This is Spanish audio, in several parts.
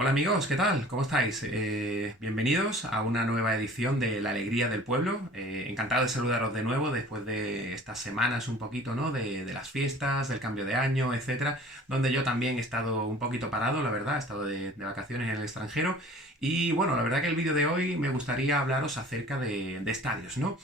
Hola amigos, ¿qué tal? ¿Cómo estáis? Bienvenidos a una nueva edición de La Alegría del Pueblo. Encantado de saludaros de nuevo después de estas semanas un poquito, ¿no? De las fiestas, del cambio de año, etcétera, donde yo también he estado un poquito parado, la verdad, he estado de vacaciones en el extranjero. Y bueno, la verdad que el vídeo de hoy me gustaría hablaros acerca de estadios, ¿no?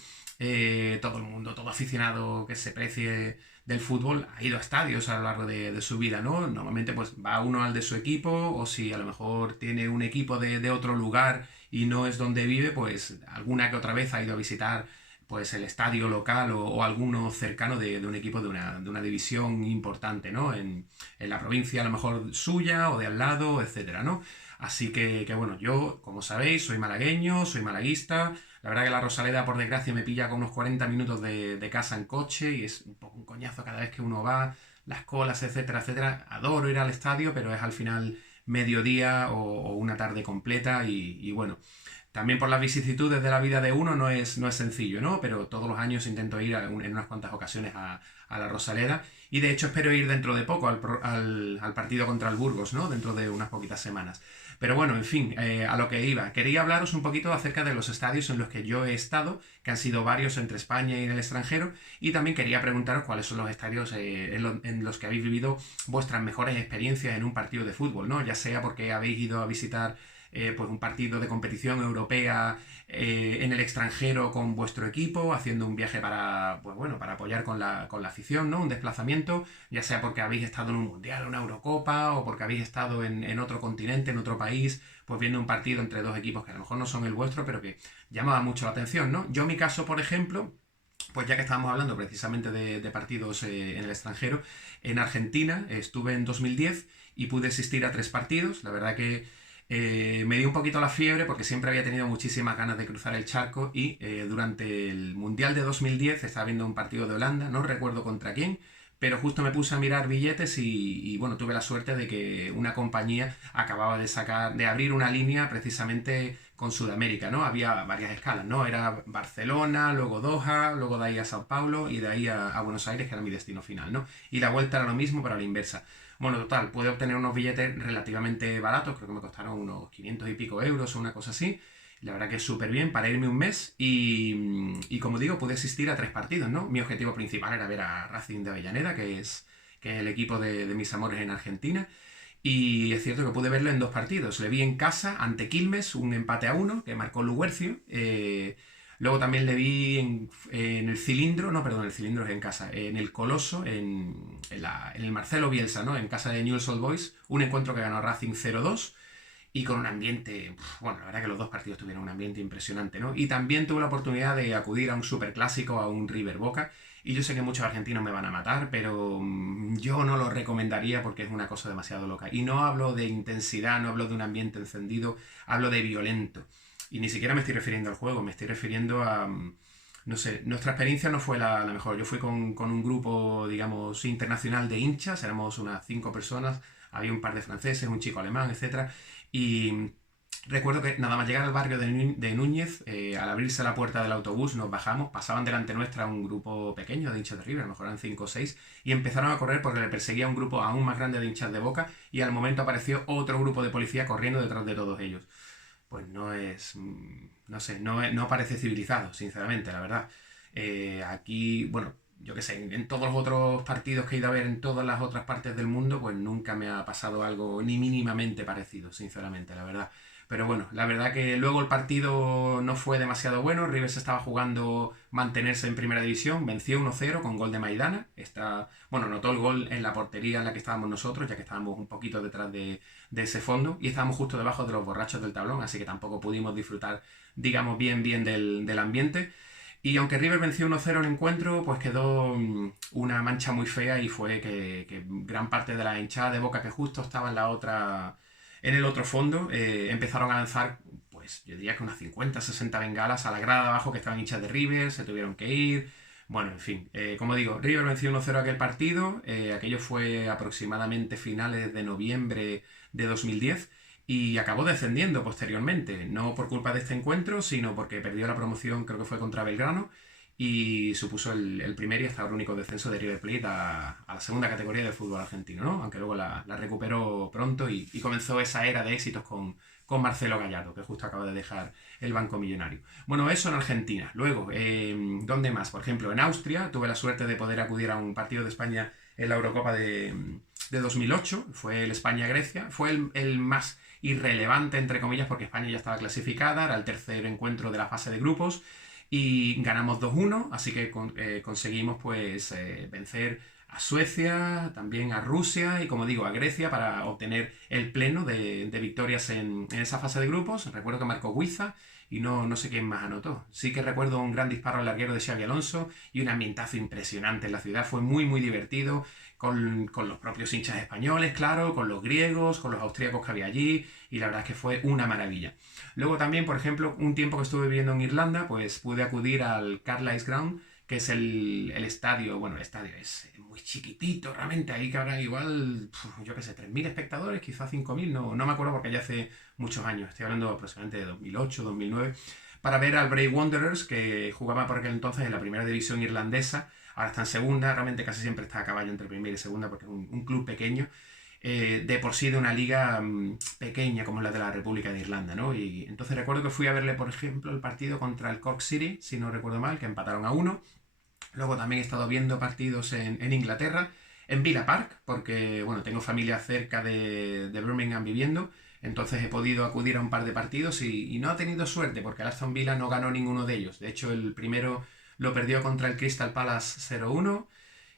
Todo el mundo, todo aficionado que se precie del fútbol ha ido a estadios a lo largo de su vida, ¿no? Normalmente pues va uno al de su equipo o si a lo mejor tiene un equipo de otro lugar y no es donde vive, pues alguna que otra vez ha ido a visitar pues el estadio local o alguno cercano de un equipo de una división importante, ¿no? En la provincia a lo mejor suya o de al lado, etcétera, ¿no? Así que bueno, yo, como sabéis, soy malagueño, soy malaguista. La verdad que la Rosaleda, por desgracia, me pilla con unos 40 minutos de casa en coche y es un poco un coñazo cada vez que uno va, las colas, etcétera, etcétera. Adoro ir al estadio, pero es al final mediodía o una tarde completa y bueno, también por las vicisitudes de la vida de uno no es sencillo, ¿no? Pero todos los años intento ir en unas cuantas ocasiones a la Rosaleda y de hecho espero ir dentro de poco al partido contra el Burgos, ¿no? Dentro de unas poquitas semanas. Pero bueno, en fin, a lo que iba. Quería hablaros un poquito acerca de los estadios en los que yo he estado, que han sido varios entre España y en el extranjero, y también quería preguntaros cuáles son los estadios en los que habéis vivido vuestras mejores experiencias en un partido de fútbol, ¿no? Ya sea porque habéis ido a visitar pues un partido de competición europea en el extranjero con vuestro equipo, haciendo un viaje para, pues bueno, para apoyar con la afición, ¿no? Un desplazamiento, ya sea porque habéis estado en un mundial, una Eurocopa, o porque habéis estado en otro continente, en otro país, pues viendo un partido entre dos equipos que a lo mejor no son el vuestro, pero que llamaba mucho la atención, ¿no? Yo en mi caso, por ejemplo, pues ya que estábamos hablando precisamente de partidos en el extranjero, en Argentina estuve en 2010 y pude asistir a tres partidos. La verdad que me dio un poquito la fiebre porque siempre había tenido muchísimas ganas de cruzar el charco y durante el Mundial de 2010 estaba viendo un partido de Holanda, no recuerdo contra quién, pero justo me puse a mirar billetes bueno, tuve la suerte de que una compañía acababa de abrir una línea precisamente con Sudamérica, ¿no? Había varias escalas, ¿no? Era Barcelona, luego Doha, luego de ahí a Sao Paulo y de ahí a Buenos Aires, que era mi destino final, ¿no? Y la vuelta era lo mismo, pero a la inversa. Bueno, total, pude obtener unos billetes relativamente baratos, creo que me costaron unos 500 y pico euros o una cosa así. La verdad que es súper bien para irme un mes y como digo, pude asistir a tres partidos, ¿no? Mi objetivo principal era ver a Racing de Avellaneda, que es el equipo de mis amores en Argentina. Y es cierto que pude verlo en dos partidos. Le vi en casa ante Quilmes, un empate a uno, que marcó Luguercio. Luego también le vi en el Cilindro, no, perdón, el Cilindro es en casa, en el Coloso, en el Marcelo Bielsa, ¿no? En casa de Newell's Old Boys, un encuentro que ganó Racing 0-2 y con un ambiente, bueno, la verdad que los dos partidos tuvieron un ambiente impresionante, ¿no? Y también tuve la oportunidad de acudir a un superclásico, a un River Boca, y yo sé que muchos argentinos me van a matar, pero yo no lo recomendaría porque es una cosa demasiado loca. Y no hablo de intensidad, no hablo de un ambiente encendido, hablo de violento. Y ni siquiera me estoy refiriendo al juego, me estoy refiriendo a... no sé, nuestra experiencia no fue la mejor. Yo fui con un grupo, digamos, internacional de hinchas, éramos unas 5 personas, había un par de franceses, un chico alemán, etcétera. Y recuerdo que nada más llegar al barrio de Núñez, al abrirse la puerta del autobús, nos bajamos, pasaban delante nuestra un grupo pequeño de hinchas de River, a lo mejor eran 5 o 6, y empezaron a correr porque le perseguía un grupo aún más grande de hinchas de Boca, y al momento apareció otro grupo de policía corriendo detrás de todos ellos. Pues no es, no sé, no parece civilizado, sinceramente, la verdad. Aquí, bueno, yo qué sé, en todos los otros partidos que he ido a ver en todas las otras partes del mundo, pues nunca me ha pasado algo ni mínimamente parecido, sinceramente, la verdad. Pero bueno, la verdad que luego el partido no fue demasiado bueno. River se estaba jugando mantenerse en primera división. Venció 1-0 con gol de Maidana. Bueno, anotó el gol en la portería en la que estábamos nosotros, ya que estábamos un poquito detrás de ese fondo. Y estábamos justo debajo de los borrachos del tablón, así que tampoco pudimos disfrutar, digamos, bien del ambiente. Y aunque River venció 1-0 el encuentro, pues quedó una mancha muy fea y fue que gran parte de la hinchada de Boca que justo estaba en el otro fondo, empezaron a lanzar, pues yo diría que unas 50, 60 bengalas a la grada de abajo que estaban hinchas de River, se tuvieron que ir. Bueno, en fin, como digo, River venció 1-0 aquel partido, aquello fue aproximadamente finales de noviembre de 2010 y acabó descendiendo posteriormente, no por culpa de este encuentro, sino porque perdió la promoción, creo que fue contra Belgrano, y supuso el primer y hasta ahora único descenso de River Plate a la segunda categoría del fútbol argentino, ¿no? Aunque luego la recuperó pronto y comenzó esa era de éxitos con Marcelo Gallardo, que justo acaba de dejar el Banco Millonario. Bueno, eso en Argentina. Luego, ¿dónde más? Por ejemplo, en Austria tuve la suerte de poder acudir a un partido de España en la Eurocopa de 2008, fue el España-Grecia, fue el más irrelevante, entre comillas, porque España ya estaba clasificada, era el tercer encuentro de la fase de grupos, y ganamos 2-1, así que conseguimos pues vencer a Suecia, también a Rusia y, como digo, a Grecia para obtener el pleno de victorias en esa fase de grupos. Recuerdo que marcó Guiza y no sé quién más anotó. Sí que recuerdo un gran disparo al larguero de Xabi Alonso y un ambientazo impresionante en la ciudad. Fue muy, muy divertido con los propios hinchas españoles, claro, con los griegos, con los austríacos que había allí, y la verdad es que fue una maravilla. Luego también, por ejemplo, un tiempo que estuve viviendo en Irlanda, pues pude acudir al Carlisle Ground, que es el estadio. Bueno, el estadio es muy chiquitito, realmente, ahí que habrá igual, yo qué sé, 3.000 espectadores, quizás 5.000, no me acuerdo porque ya hace muchos años, estoy hablando aproximadamente de 2008, 2009, para ver al Bray Wanderers, que jugaba por aquel entonces en la primera división irlandesa. Ahora está en segunda, realmente casi siempre está a caballo entre primera y segunda porque es un club pequeño, de por sí de una liga pequeña como la de la República de Irlanda, ¿no? Y entonces recuerdo que fui a verle, por ejemplo, el partido contra el Cork City, si no recuerdo mal, que empataron a uno. Luego también he estado viendo partidos en Inglaterra, en Villa Park, porque bueno, tengo familia cerca de Birmingham viviendo, entonces he podido acudir a un par de partidos y no he tenido suerte porque el Aston Villa no ganó ninguno de ellos. De hecho, el primero lo perdió contra el Crystal Palace 0-1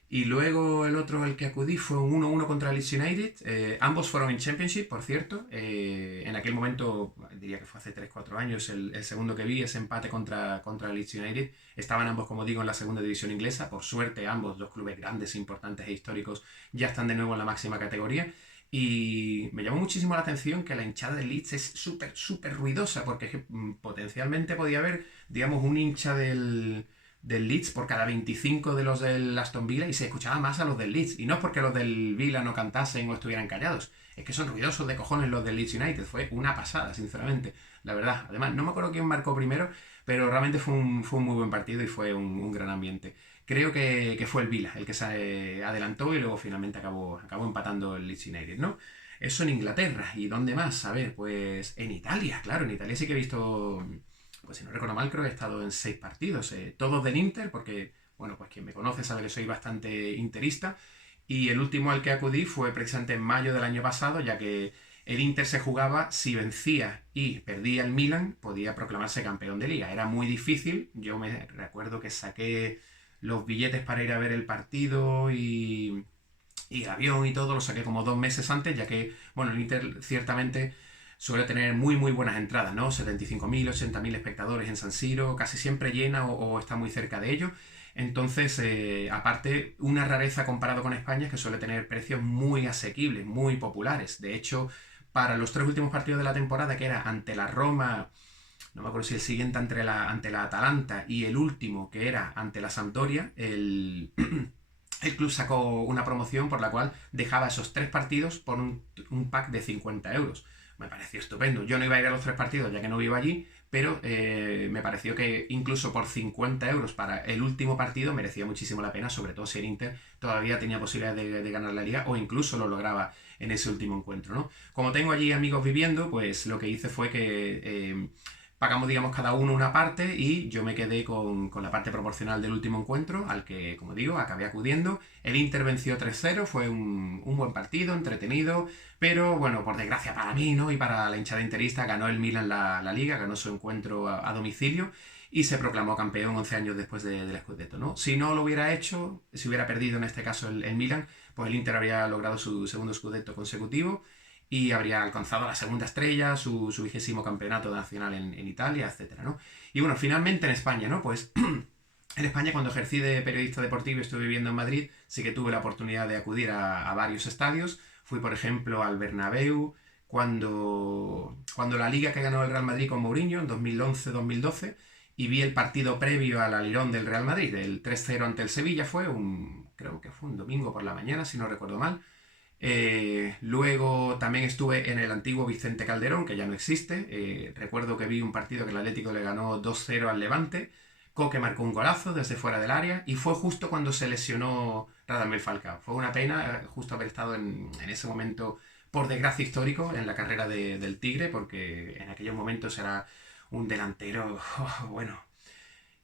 y luego el otro al que acudí fue un 1-1 contra el Leeds United. Ambos fueron en Championship, por cierto. En aquel momento, diría que fue hace 3-4 años, el segundo que vi, ese empate contra el Leeds United. Estaban ambos, como digo, en la segunda división inglesa. Por suerte, ambos, dos clubes grandes, importantes e históricos, ya están de nuevo en la máxima categoría. Y me llamó muchísimo la atención que la hinchada del Leeds es súper, súper ruidosa, porque es que, potencialmente podía haber, digamos, un hincha del Leeds por cada 25 de los del Aston Villa y se escuchaba más a los del Leeds. Y no es porque los del Villa no cantasen o estuvieran callados, es que son ruidosos de cojones los del Leeds United. Fue una pasada, sinceramente, la verdad. Además, no me acuerdo quién marcó primero, pero realmente fue un muy buen partido y fue un gran ambiente. Creo que fue el Villa el que se adelantó y luego finalmente acabó empatando el Leeds United, ¿no? Eso en Inglaterra. ¿Y dónde más? A ver, pues en Italia, claro. En Italia sí que he visto, pues si no recuerdo mal, creo que he estado en 6 partidos, todos del Inter, porque, bueno, pues quien me conoce sabe que soy bastante interista, y el último al que acudí fue precisamente en mayo del año pasado, ya que el Inter se jugaba, si vencía y perdía el Milan, podía proclamarse campeón de liga. Era muy difícil, yo me recuerdo que saqué los billetes para ir a ver el partido y el avión y todo, lo saqué como 2 meses antes, ya que, bueno, el Inter ciertamente suele tener muy muy buenas entradas, ¿no? 75.000, 80.000 espectadores en San Siro, casi siempre llena o está muy cerca de ello. Entonces, aparte, una rareza comparado con España es que suele tener precios muy asequibles, muy populares. De hecho, para los 3 últimos partidos de la temporada, que era ante la Roma, no me acuerdo si el siguiente ante la Atalanta y el último que era ante la Sampdoria, el club sacó una promoción por la cual dejaba esos 3 partidos por un pack de 50 euros. Me pareció estupendo. Yo no iba a ir a los 3 partidos ya que no vivo allí, pero me pareció que incluso por 50 euros para el último partido merecía muchísimo la pena, sobre todo si el Inter todavía tenía posibilidad de ganar la liga o incluso lo lograba en ese último encuentro, ¿no? Como tengo allí amigos viviendo, pues lo que hice fue que pagamos, digamos, cada uno una parte y yo me quedé con la parte proporcional del último encuentro, al que, como digo, acabé acudiendo. El Inter venció 3-0, fue un buen partido, entretenido, pero bueno, por desgracia para mí, ¿no? Y para la hinchada interista, ganó el Milan la liga, ganó su encuentro a domicilio y se proclamó campeón 11 años después del Scudetto, ¿no? Si no lo hubiera hecho, si hubiera perdido en este caso el Milan, pues el Inter habría logrado su segundo Scudetto consecutivo y habría alcanzado la segunda estrella, su 20º campeonato nacional en Italia, etcétera, ¿no? Y bueno, finalmente en España, ¿no? Pues en España, cuando ejercí de periodista deportivo y estuve viviendo en Madrid, sí que tuve la oportunidad de acudir a varios estadios. Fui, por ejemplo, al Bernabéu cuando la liga que ganó el Real Madrid con Mourinho en 2011-2012 y vi el partido previo al Alirón del Real Madrid, el 3-0 ante el Sevilla, creo que fue un domingo por la mañana, si no recuerdo mal. Luego también estuve en el antiguo Vicente Calderón, que ya no existe. Recuerdo que vi un partido que el Atlético le ganó 2-0 al Levante, Coque marcó un golazo desde fuera del área y fue justo cuando se lesionó Radamel Falcao. Fue una pena justo haber estado en ese momento, por desgracia histórico, en la carrera del Tigre, porque en aquellos momentos era un delantero, bueno,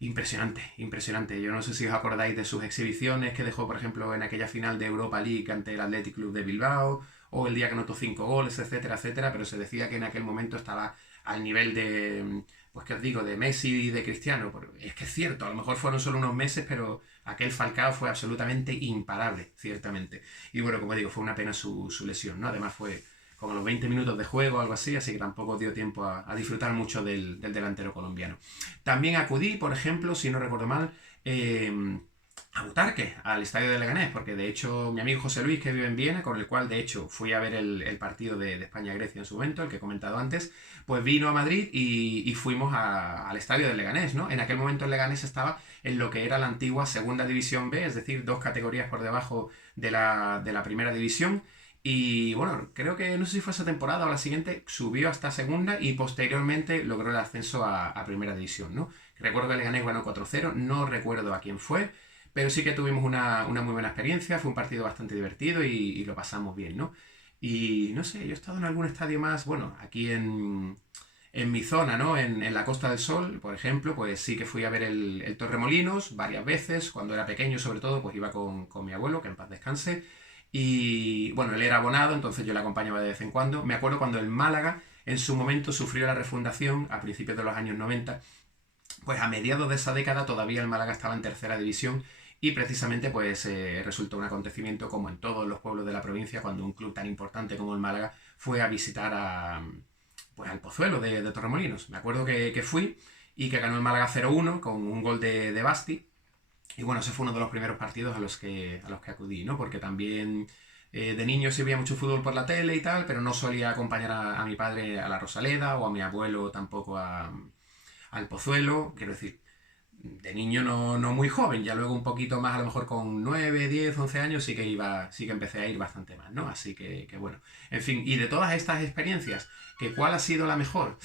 impresionante, impresionante. Yo no sé si os acordáis de sus exhibiciones que dejó, por ejemplo, en aquella final de Europa League ante el Athletic Club de Bilbao, o el día que anotó 5 goles, etcétera, etcétera, pero se decía que en aquel momento estaba al nivel de, pues que os digo, de Messi y de Cristiano. Es que es cierto, a lo mejor fueron solo unos meses, pero aquel Falcao fue absolutamente imparable, ciertamente. Y bueno, como digo, fue una pena su lesión, ¿no? Además fue como a los 20 minutos de juego o algo así, así que tampoco dio tiempo a disfrutar mucho del delantero colombiano. También acudí, por ejemplo, si no recuerdo mal, a Butarque, al estadio de Leganés, porque de hecho mi amigo José Luis, que vive en Viena, con el cual de hecho fui a ver el partido de España-Grecia en su momento, el que he comentado antes, pues vino a Madrid y fuimos al estadio del Leganés, ¿no? En aquel momento el Leganés estaba en lo que era la antigua Segunda División B, es decir, 2 categorías por debajo de la Primera División. Y bueno, creo que no sé si fue esa temporada o la siguiente, subió hasta segunda y posteriormente logró el ascenso a primera división, ¿no? Recuerdo que Leganés ganó 4-0, no recuerdo a quién fue, pero sí que tuvimos una muy buena experiencia, fue un partido bastante divertido y lo pasamos bien, ¿no? Y no sé, yo he estado en algún estadio más, bueno, aquí en mi zona, ¿no? En la Costa del Sol, por ejemplo, pues sí que fui a ver el Torremolinos varias veces, cuando era pequeño sobre todo, pues iba con mi abuelo, que en paz descanse, y bueno, él era abonado, entonces yo le acompañaba de vez en cuando. Me acuerdo cuando el Málaga en su momento sufrió la refundación a principios de los años 90, pues a mediados de esa década todavía el Málaga estaba en tercera división y precisamente pues resultó un acontecimiento como en todos los pueblos de la provincia cuando un club tan importante como el Málaga fue a visitar pues al Pozuelo de Torremolinos. Me acuerdo que fui y que ganó el Málaga 0-1 con un gol de Basti. Y bueno, ese fue uno de los primeros partidos a los que acudí, ¿no? Porque también de niño sí veía mucho fútbol por la tele y tal, pero no solía acompañar a mi padre a la Rosaleda o a mi abuelo tampoco al Pozuelo. Quiero decir, de niño no muy joven, ya luego un poquito más, a lo mejor con 9 10 11 años sí que empecé a ir bastante más, ¿no? Así que bueno, en fin, y de todas estas experiencias, ¿cuál ha sido la mejor?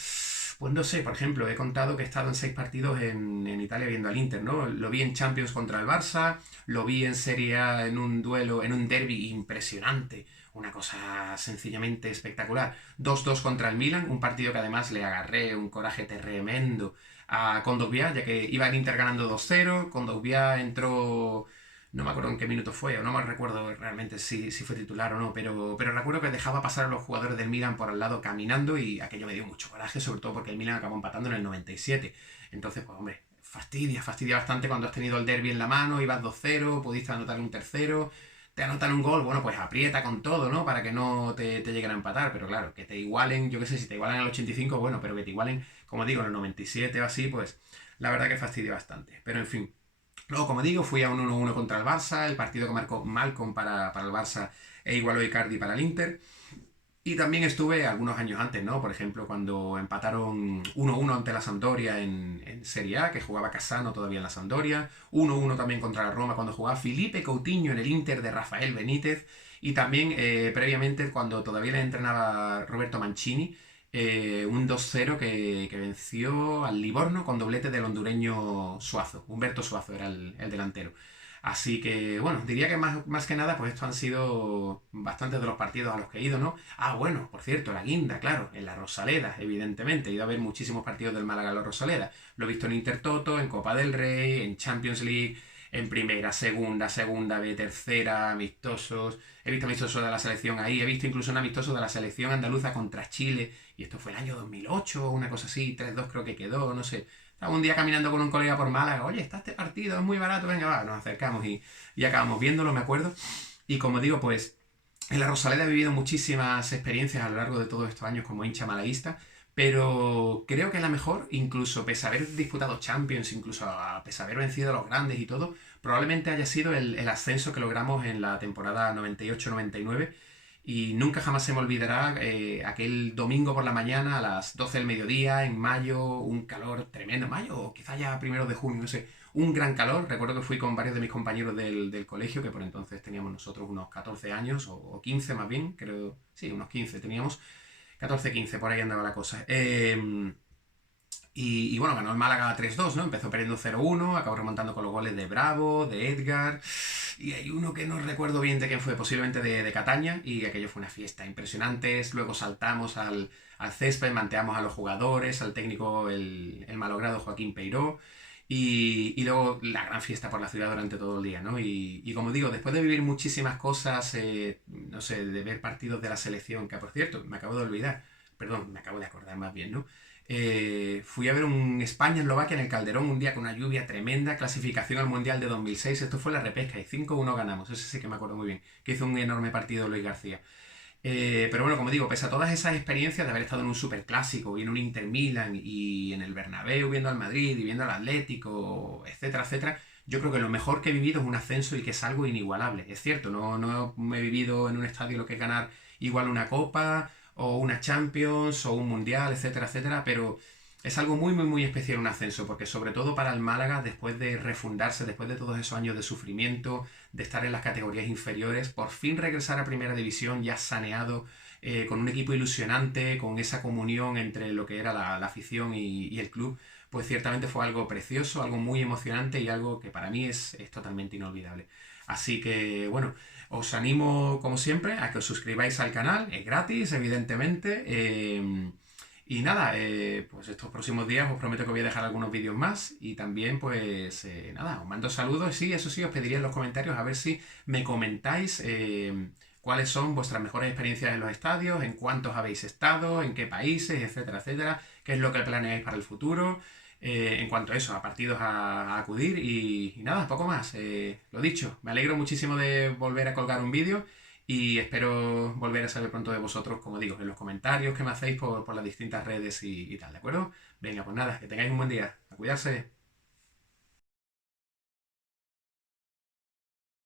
Pues no sé, por ejemplo, he contado que he estado en 6 partidos en Italia viendo al Inter, ¿no? Lo vi en Champions contra el Barça, lo vi en Serie A en un duelo, en un derby impresionante, una cosa sencillamente espectacular. 2-2 contra el Milan, un partido que además le agarré un coraje tremendo a Kondogbia, ya que iba el Inter ganando 2-0, Kondogbia entró, no me acuerdo en qué minuto fue, o no me recuerdo realmente si fue titular o no, pero recuerdo que dejaba pasar a los jugadores del Milan por al lado caminando y aquello me dio mucho coraje, sobre todo porque el Milan acabó empatando en el 97. Entonces, pues hombre, fastidia bastante cuando has tenido el derby en la mano, ibas 2-0, pudiste anotar un tercero, te anotan un gol, bueno, pues aprieta con todo, ¿no? Para que no te lleguen a empatar, pero claro, que te igualen, yo qué sé, si te igualan en el 85, bueno, pero que te igualen, como digo, en el 97 o así, pues la verdad que fastidia bastante. Pero en fin, luego, como digo, fui a un 1-1 contra el Barça, el partido que marcó Malcolm para el Barça e igualó Icardi para el Inter. Y también estuve algunos años antes, ¿no? Por ejemplo, cuando empataron 1-1 ante la Sampdoria en Serie A, que jugaba Casano todavía en la Sampdoria. 1-1 también contra la Roma cuando jugaba Felipe Coutinho en el Inter de Rafael Benítez. Y también previamente cuando todavía le entrenaba Roberto Mancini, un 2-0 que venció al Livorno con doblete del hondureño Suazo. Humberto Suazo era el delantero. Así que, bueno, diría que más que nada, pues estos han sido bastantes de los partidos a los que he ido, ¿no? Ah, bueno, por cierto, la guinda, claro, en la Rosaleda, evidentemente. He ido a ver muchísimos partidos del Málaga en la Rosaleda. Lo he visto en Intertoto, en Copa del Rey, en Champions League, en primera, segunda B, tercera, amistosos. He visto amistosos de la selección ahí, he visto incluso un amistoso de la selección andaluza contra Chile. Y esto fue el año 2008, una cosa así, 3-2 creo que quedó, no sé. Estaba un día caminando con un colega por Málaga, oye, está este partido, es muy barato, venga, va, nos acercamos y acabamos viéndolo, me acuerdo. Y como digo, pues en la Rosaleda he vivido muchísimas experiencias a lo largo de todos estos años como hincha malaguista, pero creo que la mejor, incluso pese a haber disputado Champions, incluso a pesar de haber vencido a los grandes y todo, probablemente haya sido el ascenso que logramos en la temporada 98-99 y nunca jamás se me olvidará aquel domingo por la mañana a las 12 del mediodía, en mayo, un calor tremendo, mayo o quizá ya primero de junio, no sé, un gran calor. Recuerdo que fui con varios de mis compañeros del colegio, que por entonces teníamos nosotros unos 14 años, o 15 más bien, creo, sí, unos 15 teníamos, 14 15 por ahí andaba la cosa. Y bueno, ganó el Málaga 3-2, ¿no? Empezó perdiendo 0-1, acabó remontando con los goles de Bravo, de Edgar, y hay uno que no recuerdo bien de quién fue, posiblemente de Cataña, y aquello fue una fiesta impresionante. Luego saltamos al césped, manteamos a los jugadores, al técnico, el malogrado Joaquín Peiró, y luego la gran fiesta por la ciudad durante todo el día, ¿no? Y como digo, después de vivir muchísimas cosas, no sé, de ver partidos de la selección, que por cierto, me acabo de olvidar, perdón, me acabo de acordar más bien, ¿no? Fui a ver un España-Eslovaquia en el Calderón un día con una lluvia tremenda, clasificación al Mundial de 2006, esto fue la repesca y 5-1 ganamos, ese sí que me acuerdo muy bien, que hizo un enorme partido Luis García. Pero bueno, como digo, pese a todas esas experiencias de haber estado en un superclásico y en un Inter Milan y en el Bernabéu viendo al Madrid y viendo al Atlético, etcétera, etcétera, yo creo que lo mejor que he vivido es un ascenso y que es algo inigualable. Es cierto, no he vivido en un estadio lo que es ganar igual una copa o una Champions o un Mundial, etcétera, etcétera, pero es algo muy, muy, muy especial un ascenso, porque sobre todo para el Málaga, después de refundarse, después de todos esos años de sufrimiento, de estar en las categorías inferiores, por fin regresar a Primera División ya saneado, con un equipo ilusionante, con esa comunión entre lo que era la afición y el club, pues ciertamente fue algo precioso, algo muy emocionante y algo que para mí es totalmente inolvidable. Así que bueno, os animo como siempre a que os suscribáis al canal, es gratis evidentemente. Y nada, pues estos próximos días os prometo que voy a dejar algunos vídeos más y también pues nada, os mando saludos. Sí, eso sí, os pediría en los comentarios a ver si me comentáis cuáles son vuestras mejores experiencias en los estadios, en cuántos habéis estado, en qué países, etcétera, etcétera, qué es lo que planeáis para el futuro. En cuanto a eso, a partidos a acudir y nada, poco más. Lo dicho, me alegro muchísimo de volver a colgar un vídeo y espero volver a saber pronto de vosotros, como digo, en los comentarios que me hacéis por las distintas redes y tal, ¿de acuerdo? Venga, pues nada, que tengáis un buen día. A cuidarse.